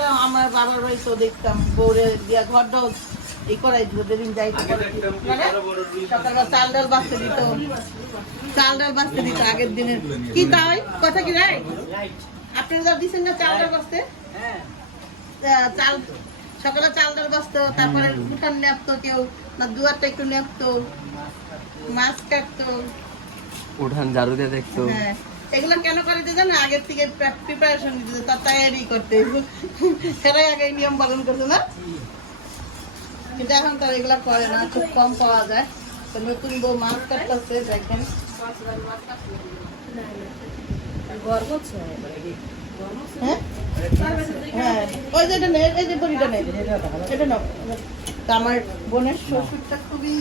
সকালটা আমার বাবার বাড়ি তো দেখতাম বউরে দিয়া ঘরটাও এই করাই দিত যেদিন যাইতো সকালটা চাল ডাল বাঁচতে দিত আগের দিনের কি তাই কথা কি রাই আপনারা দিচ্ছেন না চাল ডাল বাঁচতে চাল সকালে চাল ডাল বাঁচতো তারপরে উঠান নেপতো কেউ না দুয়ারটা একটু নেপতো মাছ কাটতো উঠান ঝাড়ু দিয়ে দেখতো হ্যাঁ এগুলো কেন করে জানো আগের থেকে প্রিপারেশন নিতে তার তৈরি করতে সেটাই আগে নিয়ম পালন করতো না কিন্তু এখন তো এগুলো করে না খুব কম পাওয়া যায় তো নতুন বউ মাছ কাটতেছে দেখেন হ্যাঁ হ্যাঁ ওই যে এটা নেই এই যে বড়িটা নেই এটা না আমার বোনের শ্বশুরটা খুবই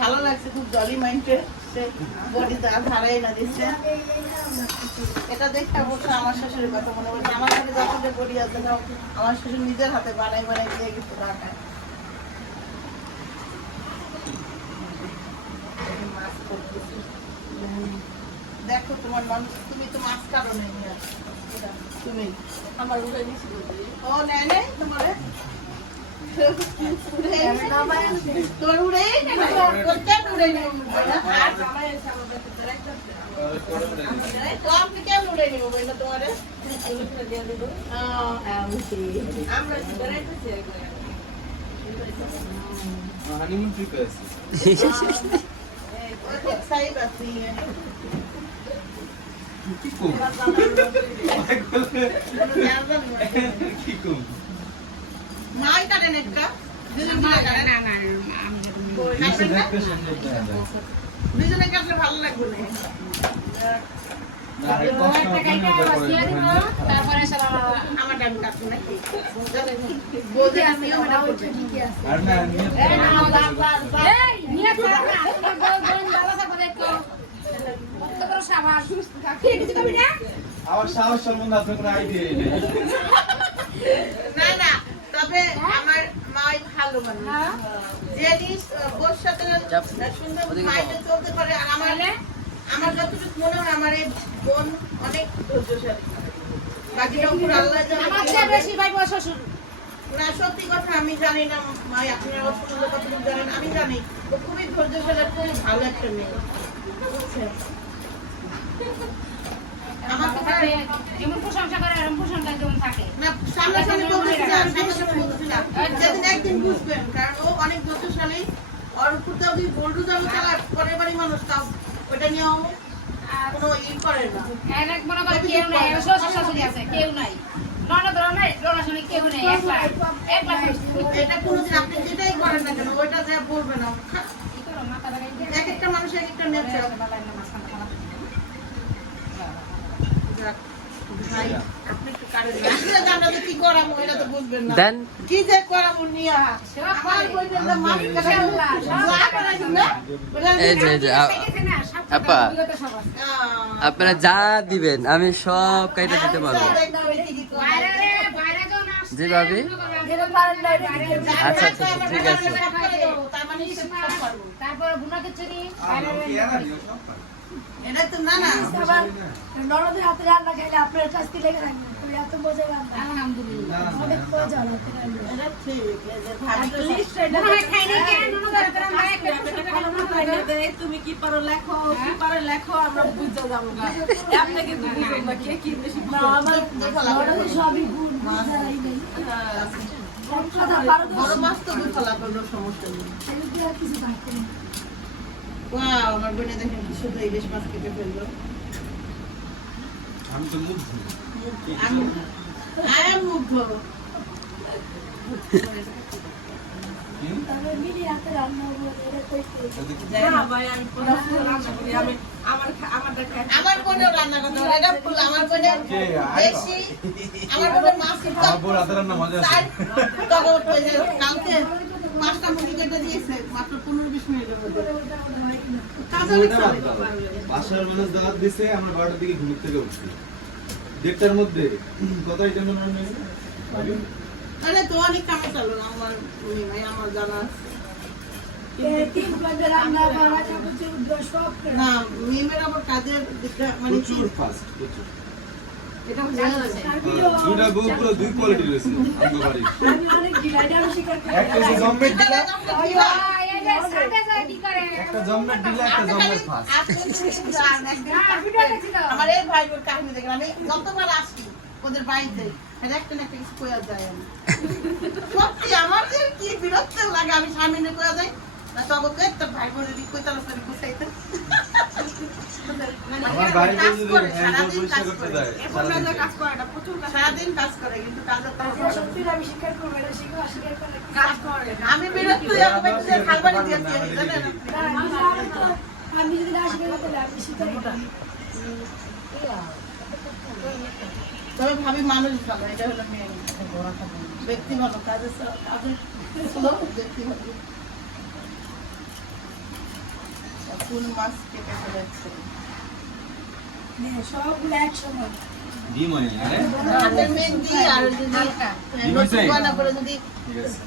ভালো লাগছে খুব জলি মাইন্ডেড বডিটা ভাড়াই না দিচ্ছে এটা দেখতে অবশ্য আমার শ্বশুরের কথা মনে পড়ছে আমার কাছে যখন যে বডি আছে আমার শ্বশুর নিজের হাতে বানাই দিয়ে গেছে ঢাকায় দেখো তোমার মানুষ তুমি তো মাছ কাটো নেই তুমি আমার উঠে নিচ্ছি ও নেয় নেই তোমার তোর উড়ে আপনি কেমন উড়ে নিব বললো তোমার হানিমুন ট্রিপ আছে কি কম কি কম মাই কাটেন একটা দুজনে কাটলে ভালো লাগবে না আমার টাইম কাটবে নাকি বোঝে আমি আমার সাহস সম্বন্ধে আপনার কোনো আইডিয়া নেই না না তবে আমার মাই ভালো মানুষ যে জিনিস ওর সাথে সুন্দর মাইন্ডে চলতে পারে আর আমার যতটুকু মনে হয় আমার এই বোন অনেক ধৈর্যশালী বাকিটা উপর আল্লাহ না সত্যি কথা আমি জানি না মাই আপনারা অসুন্দর কতটুকু জানেন আমি জানি ও খুবই ধৈর্যশালী খুবই ভালো একটা মেয়ে বুঝছেন আমার কথা যেমন প্রশংসা করে এরকম প্রশংসা যেমন থাকে না সামনাসামনি বলতেছি না যেদিন একদিন বুঝবেন কারণ ও অনেক ধৈর্যশালী ওর উপর তো আপনি গোল্ডু জানো চালাক পরের বাড়ি মানুষ তাও ওটা নিয়েও কোনো ই করে না এক মনে করে কেউ নাই শ্বশুর শাশুড়ি আছে কেউ নাই ননদ নাই রোনাশুনি কেউ নেই একলা এটা কোনোদিন আপনি যেটাই করেন না কেন ওইটা যা বলবে না এক একটা মানুষ এক একটা নেচার ভাই আপনি একটু কারেন না জানা যে কি করামো এটা তো বুঝবেন না দেন কি যে করামো নিয়া আমার বইটা না মাফ করে দোয়া করা দিন না এই যে আপা আপনারা যা দিবেন আমি সব কাইটা দিতে পারবো জি ভাবি আচ্ছা আচ্ছা ঠিক আছে তারপর বুনা খিচুড়ি এটা তো না না নরদের হাতে রান্না খাইলে আপনার কাছ থেকে লেগে রাখবেন তুমি এত মজা রান্না আলহামদুলিল্লাহ অনেক মজা হাতে রান্না এটা ঠিক আছে ভালো লিস্ট না খাই নাই কেন ননদের হাতে রান্না তুমি কি পারো লেখো কি পারো লেখো আমরা বুঝতে যাবো না আপনি কিন্তু বুঝবেন না কে কি বেশি না আমার নরদের সবই গুণ বুঝাই নেই কথা পারো বড় মাছ তো দুধলা কোনো সমস্যা নেই সেগুলো আর কিছু থাকবে না ওয়াও আমার বোনে দেখেন শুধু ইলিশ মাছ কেটে ফেললো আমি তো মুগ্ধ আমি মুগ্ধ তবে মিলি হাতে রান্না হবে এটা কইতে না ভাই আমি পুরো রান্না করি আমি আমারটা খাই আমার বোনেও রান্না করতে পারে এটা ফুল আমার বোনে বেশি আমার বোনের মাছ আমার বড় আদরার নাম মজা আছে তখন কালকে 5টা মুরগি কেটে দিয়েছে মাত্র 15-20 মিনিটের মধ্যে কাঁচা বাসার মানুষ দাওয়াত দিছে আমরা 12টার দিকে ঘুম থেকে উঠছি 1:30টার মধ্যে কত আইটেম রান্না হয়েছে আরে তো অনেক কাম চালু না আমার ভাই আমার জানা আছে তিন ঘন্টা রান্না করা কাপড় সব না মেমের আবার কাজের দিকটা মানে প্রচুর ফাস্ট প্রচুর এটা হচ্ছে দুইটা বউ পুরো দুই কোয়ালিটি রয়েছে আমাদের বাড়ি আমি অনেক ডিলাইট আমি স্বীকার করি একটা হচ্ছে জম্মের ডিলা এই যে সাথে যায় কি করে একটা জম্মের ডিলা একটা জম্মের ফাঁস ভিডিও দেখছি তো আমার এই ভাই বোন কাহিনী দেখেন আমি যতবার আসি ওদের বাড়িতে একটা না একটা কিছু কয়া যায় আমি সত্যি আমার যে কি বিরক্ত লাগে আমি সামনে কয়া যাই না তখন একটা ভাই বোনের কইতে আসতে গুছাইতে আমার বাড়ি যদি হ্যান্ড পরিষ্কার করতে দেয় এমন কাজ করে এটা প্রচুর সারাদিন কাজ করে কিন্তু কাজের তো সত্যি আমি স্বীকার করবো এটা শিখো অস্বীকার করলে কাজ করে আমি বিরক্ত আমি খাবার দিয়েছি আমি জানেন আমি যদি না স্বীকার করতে আমি স্বীকার করি তবে ভাবি মানুষ ভালো এটা হলো মেন ব্যক্তি ভালো কাজের ব্যক্তি ভালো ফুল মাছ কেটে ফেলেছে সবগুলো একসময় ডিম হয় না হাতের মেহেন্দি আর যদি ডিম হয়েছে? নতুন বানা করে যদি ঠিক আছে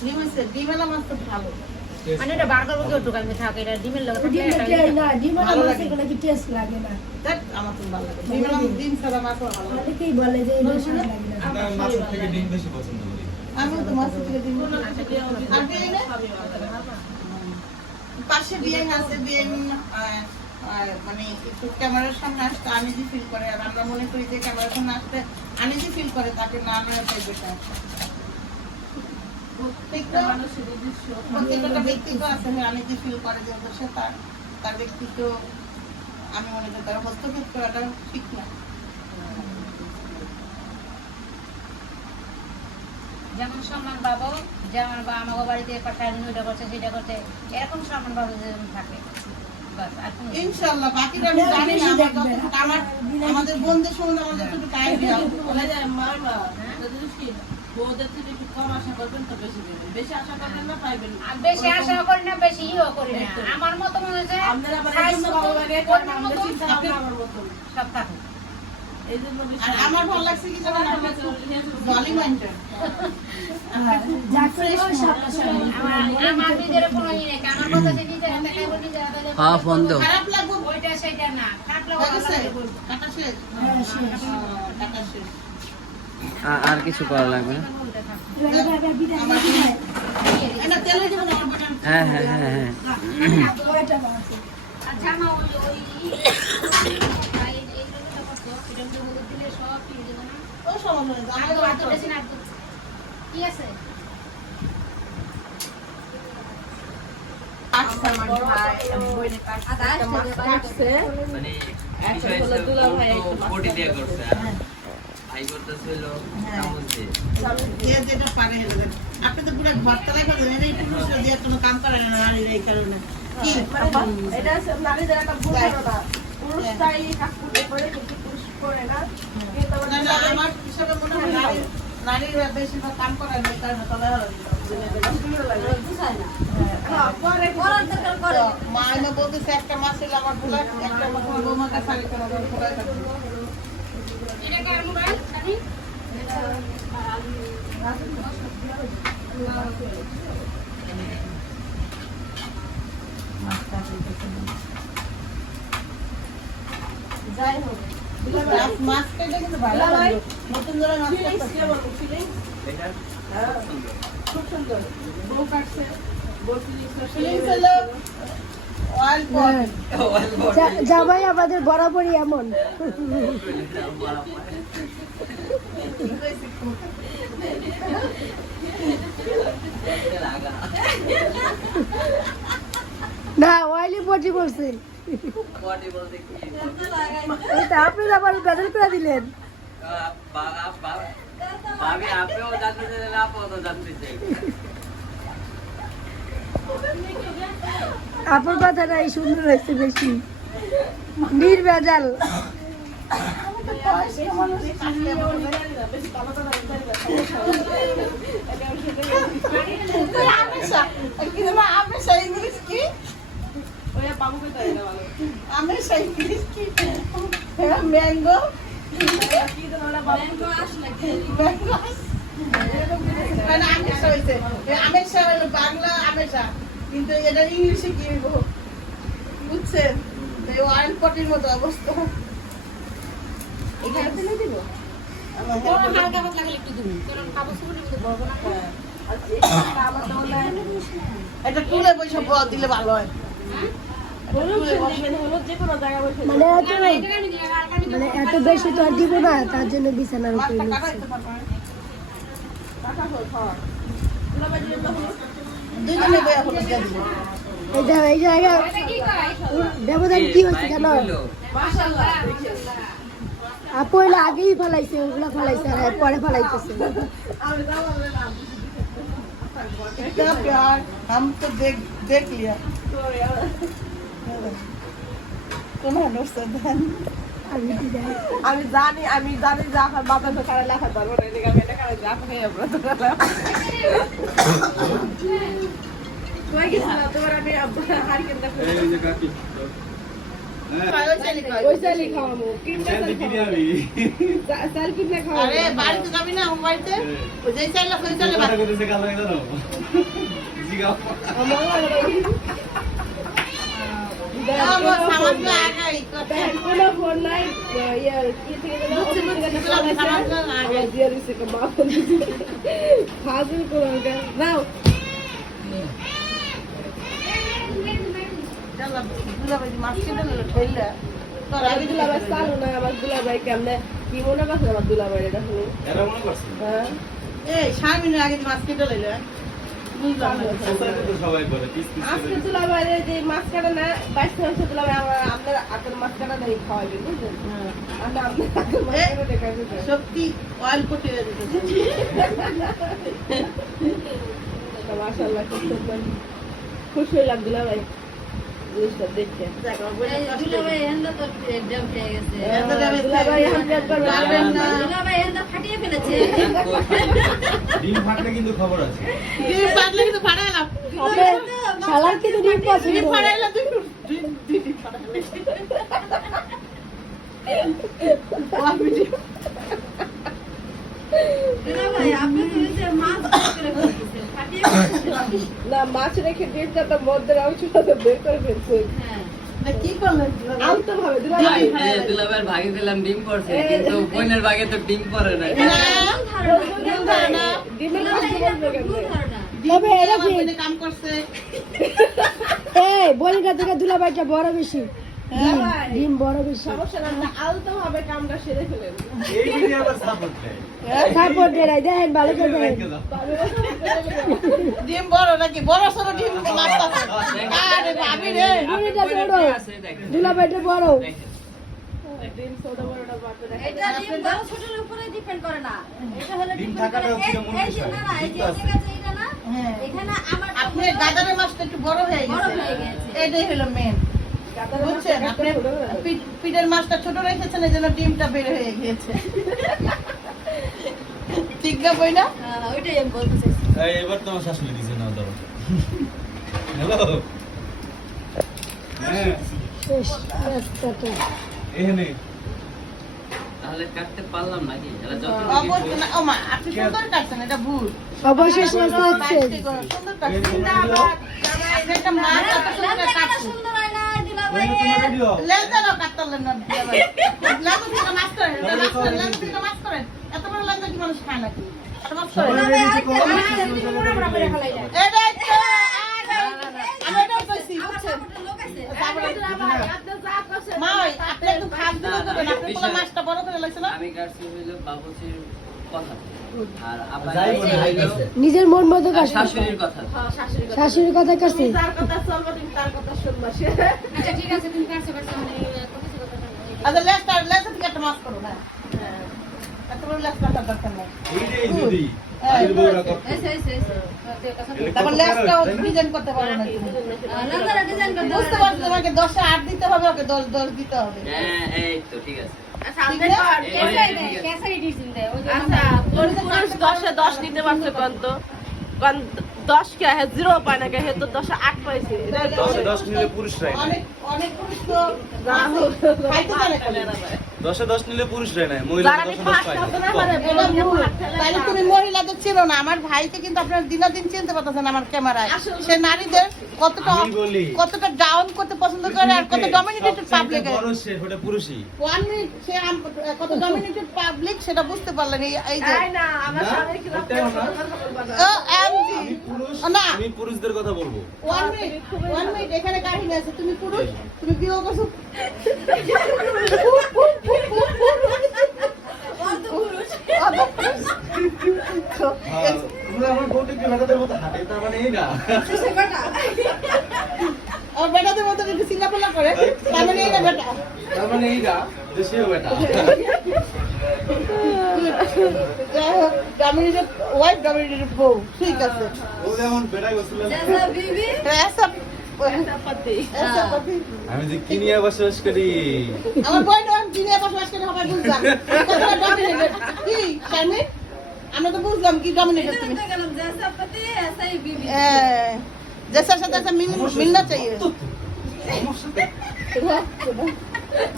ডিম হয়েছে ডিমেলা মাছ তো ভালো মানে এটা বার্গার কেউ দোকান থেকে থাকে এটা ডিমের লগে থাকলে একটা ভালো লাগে। এগুলো কি টেস্ট লাগে না দেখ আমার তো ভালো লাগে ডিমেলা ডিম ছাড়া মাছ আমার ভালো লাগে অনেকেই বলে যে এটা স্বাদ লাগে না আমরা মাছের থেকে ডিম বেশি পছন্দ করি আমি তো মাছ থেকে ডিম আর বিয়ে না পাশে বিয়ে আছে বিয়ে মানে একটু ক্যামেরার সামনে আসতে আনিজি ফিল করে আর আমরা মনে করি যে ক্যামেরার সামনে আসতে আনিজি ফিল করে তাকে না নেওয়া চাই বেটা প্রত্যেকটা ব্যক্তিত্ব আছে আনিজি ফিল করে যে সে তার ব্যক্তিত্ব আমি মনে করি তার হস্তক্ষেপ করাটা ঠিক না যেমন সম্মান পাবো যেমন বা আমাকে বাড়িতে পাঠায় ওইটা করছে সেটা করছে এরকম সম্মান পাবো যেমন থাকে বাস আর কোনো ইনশাআল্লাহ বাকিটা আমি জানি না আমার আমাদের বন্ধুদের সঙ্গে আমার যতটুকু আইডিয়া বলে যায় মারবা যদি কি বউদের থেকে একটু কম আশা করবেন তো বেশি দেবেন বেশি আশা করবেন না পাইবেন আর বেশি আশা করি না বেশি ইও করি না আমার মতো মনে হচ্ছে আপনারা আবার size এই জন্য মতো, ভালো লাগে পরিমাণ কারণ মতো, আমরা চিন্তা ভাবনা আমার মতন সব থাকে এই জন্য বেশি আর আমার ভালো লাগছে কি জানেন আমার জলি মাইন্ডেড আমার নিজের কোনো ই নেই আমার কথা যে নিজে হাতে খাইবো নিজে হাতে খাইবো। হ্যাঁ ফোন দাও খারাপ লাগবে ওইটা সেটা না খারাপ লাগবে হয়ে গেছে? ভালো লাগবে। কাটা শেষ কাটা শেষ আর কিছু করা লাগবে না এটা তেলে দেবো না আমার বাটার হ্যাঁ হ্যাঁ হ্যাঁ হ্যাঁ আচ্ছা মা ওই এই লোকটা করতো এটা মধ্যে হলুদ দিলে সব পিয়ে দেবো না ও সমস্যা নেই আমি আমাকে তো বাটার বেশি না কি আছে আচ্ছা আমার ভাই আমি বইনে কাটছে মানে আচ্ছা, হলো দুলা ভাই একটু মাছ বডি দিয়ে রান্না করছে ভাই করতেছিল চামচ দিয়ে যে যেটা পারে হেলে আপনি তো পুরো ঘর তলায় খাবেন এই পুরুষরা দিয়ে কোনো কাম করে না নারীরা এই কারণে কি এটা হচ্ছে নারীদের একটা ভুল ধারণা পুরুষটাই কাজ করতে পারে কিন্তু পুরুষ করে না কিন্তু না না আমার হিসাবে মনে হয় নারীরা বেশিরভাগ কাম করে না তার তলায় হলো মা এনে বলতেছে একটা মাছ হলে আমার ভুলা একটা মাছ আমার বৌমার কাছে আগে কেন ভুলাই থাকবে এটা কার মোবাইল জানি যাই হোক মাছ কেটে কিন্তু ভালো লাগে নতুন ধরে মাছ কাটতে খুব সুন্দর বউ কাটছে ফিলিংস হলো অয়েল পট জামাই আমাদের বরাবরই এমন না অয়েলি পটি বলছি বডি বলতে কি আপনি আবার বেদল করে দিলেন ভাবি আপনিও জানতে চাইলেন আপনিও তো জানতে চাই আপনার কথাটাই সুন্দর হয়েছে বেশি নির্ভেজাল ইংলিশ কি আমি সেই ইংলিশ কি ম্যাঙ্গো আমেশা হয়েছে আমেশা হলো বাংলা আমেশা কিন্তু এটা ইংলিশে কি হইব বুঝছেন অয়েল পটির মতো অবস্থা এখানে ফেলে দিব আমার কোনো হালকা পাতলা গেলে একটু দিন কারণ কাপড় চোপড়ের মধ্যে বলবো না আমার তো মনে হয় এটা তুলে বসে দিলে ভালো হয়। হলুদ দিবেন, হলুদ যে কোনো জায়গায় বসে মানে এত এটা আমি দিয়ে আর আমি মানে এত বেশি তো আর দিব না, তার জন্য বিছানার উপরে মাছটা নিচ্ছি। কাটাইতে পারবো না। টাকা হল খাওয়া দুলাভাই দিলেন না হলুদ দুজনে বইয়া হলুদ দিয়ে দিবো। এই জায়গা এটা কি কয় ব্যবধান কি হচ্ছে জানো? মাশাআল্লাহ আপু হইলে আগেই ফেলাইছে, ওগুলা ফেলাইছে আর পরে ফেলাইতেছে। আমি যাবো না क्या प्यार हम तो देख लिया তোমার নরসদান আমি জানি যে আপনার বাবা তো কারে লেখা পারবো না এদিকে আমি এটা কারে যা খেয়ে যাবো তোমার কিছু না তোমার আমি হারি কেন দেখো এই যে কাকি হ্যাঁ ওই সালি খাওয়াবো কিনতে চাইতে কিনে আমি সাল কিনতে খাওয়াবো আরে বাড়িতে যাবি না আমার বাড়িতে ওই যে চাইলা কই চলে কথা কইতেছে কাল লাগে জানো জিগাও আমার সামাজ না আগাই কথা কোনো ফোন নাই ইয়ার কি থেকে গেল দিয়ে দিছে কে মা ফোন দিছে ফাজিল কোন নাও চল দুলাভাই মাছ কেটে নিল ঠেললা তোর আমি দুলাভাই চালু না আমার দুলাভাই কেমনে কি মনে করছে আমার দুলাভাই এটা শুনি এরা মনে করছে হ্যাঁ এই শামিনের আগে মাছ কেটে লইলে বুঝলাম না সোসাইটি তো সবাই করে পিস পিস আজকে দুলাভাই যে মাছ কাটা না 22 মাসে দুলাভাই আপনার আপনার মাছ কাটা নাই খাওয়াবে বুঝলেন আমরা আপনার হাতের মাছ কাটা দেখাবো সত্যি অয়েল পটে দিতেছে মাশাআল্লাহ খুব সুন্দর খুশি হইলাম দুলাভাই জিনিসটা দেখে দুলাভাই এন্ড তো একদম হয়ে গেছে দুলাভাই হাত করবে পারবেন না দুলাভাই এন্ড ফাটিয়ে ফেলেছে ডিম ফাটলে কিন্তু খবর আছে তুই পারলে কিন্তু ফাড়াইলাম আপনি শালার কিন্তু ডিম পছন্দ। তুই ফাড়াইলা তুই ফাড়াইলে দুলাভাই আপনি তো যে মাছ করে ফেলেছেন ফাটিয়ে ফেলেছেন না মাছ রেখে ডিমটা তো মধ্যে অংশটা তো বের করে ফেলছে হ্যাঁ না কি করলেন আলতো ভাবে দুলাভাই দুলাভাইয়ের ভাগে দিলাম ডিম পড়ছে, কিন্তু বোনের ভাগে তো ডিম পড়ে না। ডিমের কষ্ট বলবে কেমনে তবে এটা কি কাম করছে এই বলিটা থেকে দুলাভাইটা বড় বেশি, ডিম বড় বেশি। সমস্যা না আলতো ভাবে কামটা সেরে ফেলেন এই ভিডিও আবার সাপোর্ট দেয় সাপোর্ট দেয় দেখেন ভালো করে দেখেন। ডিম বড় নাকি বড় ছোট ডিম মাছটা আরে ভাবি রে বলিটা ছোট, দুলাভাইটা বড়। ডিম ছোট বড়টা বাদ দেয় এটা ডিম বড় ছোটর উপরে ডিপেন্ড করে না এটা হলো ডিম ডিপেন্ড থাকাটা করে হচ্ছে মূল এই যে বিষয়। না না এই যে ডিম তো আছে। ঠিক আছে এটা না হ্যাঁ এখানে আমার আপনি গাদারের মাছটা একটু বড় হয়ে বড় গেছে হয়ে গেছে। এটাই হলো মেন বুঝছেন আপনি পিঠের মাছটা ছোট রেখেছেন এই জন্য ডিমটা বের হয়ে গিয়েছে ঠিক না বই না ওইটাই আমি বলতে চাইছি এই এবার তোমার শাশুড়ি দিছে না দাও হ্যালো হ্যাঁ শেষ রাস্তাটা। এখানে তাহলে কাটতে পারলাম নাকি? এরা যত অবশ্যই না ও মা আপনি সুন্দর কাটছেন এটা ভুল অবশেষ রাস্তা হচ্ছে। সুন্দর কাটছেন আপনি একটা মাছ এত সুন্দর কাটছেন সুন্দর হয় না দুলাভাই ওই তোমার রেডিও লেজারও কাটতালেন না লেজার থেকে মাছ করেন লেজার থেকে মাছ করেন এত বড় লেজার কি মানুষ খায় নাকি এত মাছ করেন এটাই তো আমি এটাও কইছি বুঝছেন মা ওই আপনি একটু ভাগ দিলে করবেন আপনি পুরো মাছটা বড় করে লাগছে না আমি কাটছি হইলো বাবুচির কথা, আর আবার যাই বলে হইলো নিজের মন মতো কাছে শাশুড়ির কথা। শাশুড়ির কথা কাছে। তার কথা চলবে তুমি তার কথা শুনবা সে আচ্ছা ঠিক আছে তুমি কাছে কাছে মানে কথা আচ্ছা লেজার থেকে একটা মাছ করো না এত বড় লেজ কাটার দরকার নাই এইটাই যদি আইল বড় কথা তারপর লেজটাও ডিজাইন করতে পারো না তুমি লঙ্কাটা ডিজাইন করতে বুঝতে পারছো তোমাকে 10 এ 8 দিতে হবে ওকে 10 10 দিতে হবে হ্যাঁ এই তো ঠিক আছে। আচ্ছা ঠিক না? ক্যাসারি ডিজাইন দেয় ওই যে আচ্ছা তোর পুরুষ 10 এ 10 দিতে পারছে কোন 10 কে হে 0 পায় না কে হে তো 10 এ 8 পাইছে 10 নিলে পুরুষরাই নাই অনেক অনেক পুরুষ তো খাইতে জানে না 10 নিলে পুরুষরাই নাই মহিলা যারা 10 ফার্স্ট পায় হবে না না মানে এটা ভুল। তাহলে তুমি মহিলাদের ছিল না আমার ভাইকে কিন্তু আপনারা দিনাদিন চিনতে পারতেছেন আমার ক্যামেরায় সে নারীদের আমি বলি। কতটা ডাউন করতে পছন্দ করে আর কত ডমিনেটেড পাবলিক। বড় শেফ ওটা পুরুষই। 1 মিনিট সে কত ডমিনেটেড পাবলিক সেটা বুঝতে পারলেন এই যে তাই না আমার না, স্বামীর খিলাফ ওটাও না। কথা বলবা না। ও এমজি আমি পুরুষ, না আমি পুরুষদের কথা বলবো। 1 মিনিট এখানে কাহিনী আছে। তুমি পুরুষ, তুমি বিয়ে করছো তোমরা আমার বউকে কি বেটাদের মতো হাঁটে, তার মানে এই না। আর বেটাদের মতো একটু চিল্লাপাল্লা করে, তার মানে এই না বেটা। তার মানে এই না যে সেও বেটা। যাই হোক, ডমিনেটেড ওয়াইফ, ডমিনেটেড বউ, ঠিক আছে। ও যেমন বেটা গোসল। ऐसा পাতি। ऐसा पति আমি যে কিনিয়া বসবাস করি। আমার বই নাম জিনিয়া বসবাস করে সবাই বুঝলাম কতটা ডমিনেটেড কি শারমিন, আমরা তো বুঝলাম কি ডমিনেটেড তুমি। जैसा साथ ऐसा मिलना चाहिए।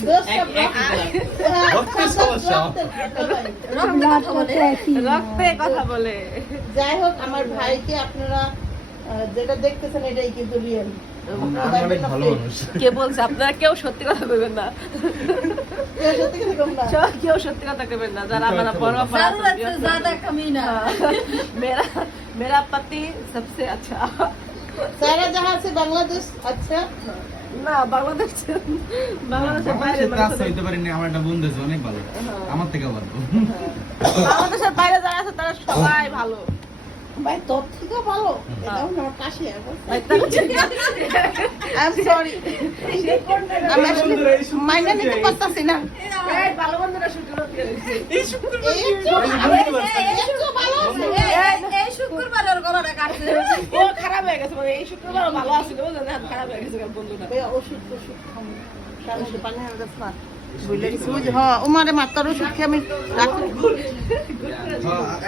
दोस्त का রক্তের সমস্যা। রক্তে কথা বলে। যাই হোক, আমার ভাইকে আপনারা যেটা দেখতেছেন এটাই কিন্তু রিয়েল। আমি অনেক ভালো মানুষ। কে বলছে আপনারা কেউ সত্যি কথা বলবেন না, সত্যি কিছু কম না। কেউ সত্যি কথা কইবেন না। যারা আমার বড় मेरा मेरा पति सबसे अच्छा। सारा जहां से बांग्लादेश अच्छा না বাংলাদেশের বাইরে বাংলাদেশের কাজ হইতে পারিনি, আমার একটা বন্ধু আছে অনেক ভালো, আমার থেকে ভালো। বাংলাদেশের বাইরে যারা আছে তারা সবাই ভালো। ভাই তোর থেকে ভালো। এটাও না কাশি আর ভাই, তারা আই এম সরি, আমি আসলে মাইনে নিতে পারতাছি না। এই ভালো বন্ধুরা শুক্রবার দিয়ে দিছে। এই শুক্রবার এই একটু ভালো আছে। ও খারাপ হয়ে গেছে, মানে এই শুক্রবারও ভালো আছিল, বুঝলেন? এখন খারাপ হয়ে গেছে বন্ধুটা। ভাই ওষুধ খাবো সামনে পানি আর গাছ না বুঝলে কিছু বুঝ হ্যাঁ উমারে মাত্র ওষুধ খেয়ে আমি ডাক্তার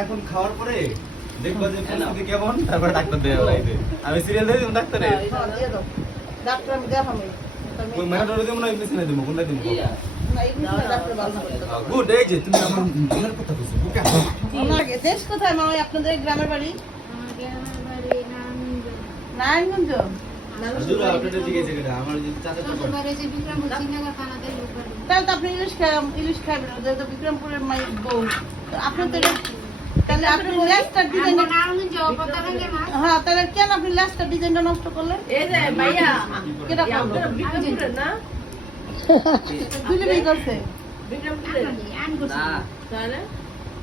এখন খাওয়ার পরে দেখবা যে পরিস্থিতি কেমন, তারপরে ডাক্তার দেওয়া লাগবে। আমি সিরিয়াল দিয়ে দিব ডাক্তারে। দিয়ে দাও ডাক্তার আমি দেওয়া হবে ওই ম্যানেজার দিয়ে মনে হয় মেশিনে দিব, কোনটা দিব? না এই ডাক্তার ভালো করতে গুড, এই যে তুমি আমার মনের কথা বলছো, বুকে হাত। আমার দেশ কোথায় মামা আপনাদের গ্রামের বাড়ি? নারায়ণগঞ্জ। হুজুর আপনাদের দিকে জায়গাটা আমার যে চাচা তাহলে তো আপনি ইলিশ খাবেন, যেহেতু বিক্রমপুরের মাই বউ। তো আপনি তো তাহলে আপনি লেসটা ডিজাইন, হ্যাঁ তাহলে কেন আপনি লেসটা ডিজাইনটা নষ্ট করলেন? এই যে ভাইয়া কেটা করলো? আপনারা বিক্রমপুরের না? দুইটা করছে বিক্রমপুরের তাহলে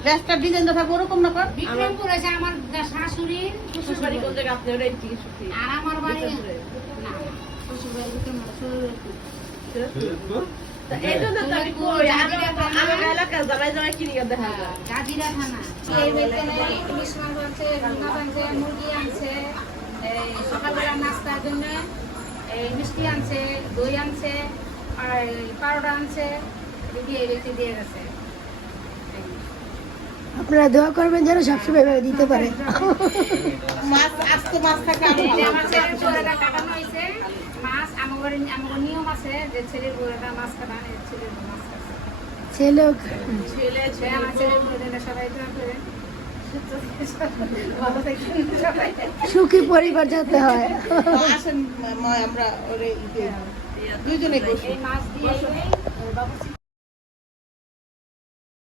লেসটা ডিজাইনটা থাকবে ওরকম না কর। বিক্রমপুর আছে আমার শাশুড়ির শ্বশুর বাড়ি কোন জায়গা? আপনি ওটা একটু সুখী। আর আমার বাড়ি না শ্বশুর বাড়ি বিক্রমপুর তা এই জন্য তো আমি কই, আমার এলাকার জামাই জামাই কিনে দেখা যায়। গাজিরা থানা এই বেতনে ইলিশ মাছ আনছে, রুনা আনছে, মুরগি আনছে, এই সকালবেলা নাস্তার জন্য এই মিষ্টি আনছে, দই আনছে, আর পাউডার আনছে, দিয়ে বেশি দিয়ে গেছে। আপনারা দোয়া করবেন যেন সবসময় এভাবে দিতে পারে। মাছ আজকে মাছ থাকে আমি এই যে আমার ছেলের বউয়েরা কাটানো হয়েছে মাছ, আমার নিয়ম আছে যে ছেলের বউয়েরা মাছ কাটান, ছেলের বউ মাছ কাটে। ছেলেও সে আমার ছেলের বউয়েরা সবাই দোয়া করে ভালো থাকবেন সবাই। সুখী পরিবার যাতে হয়। আসেন আমরা ওরে দুইজনে বসি। এই মাছ দিয়ে বাবু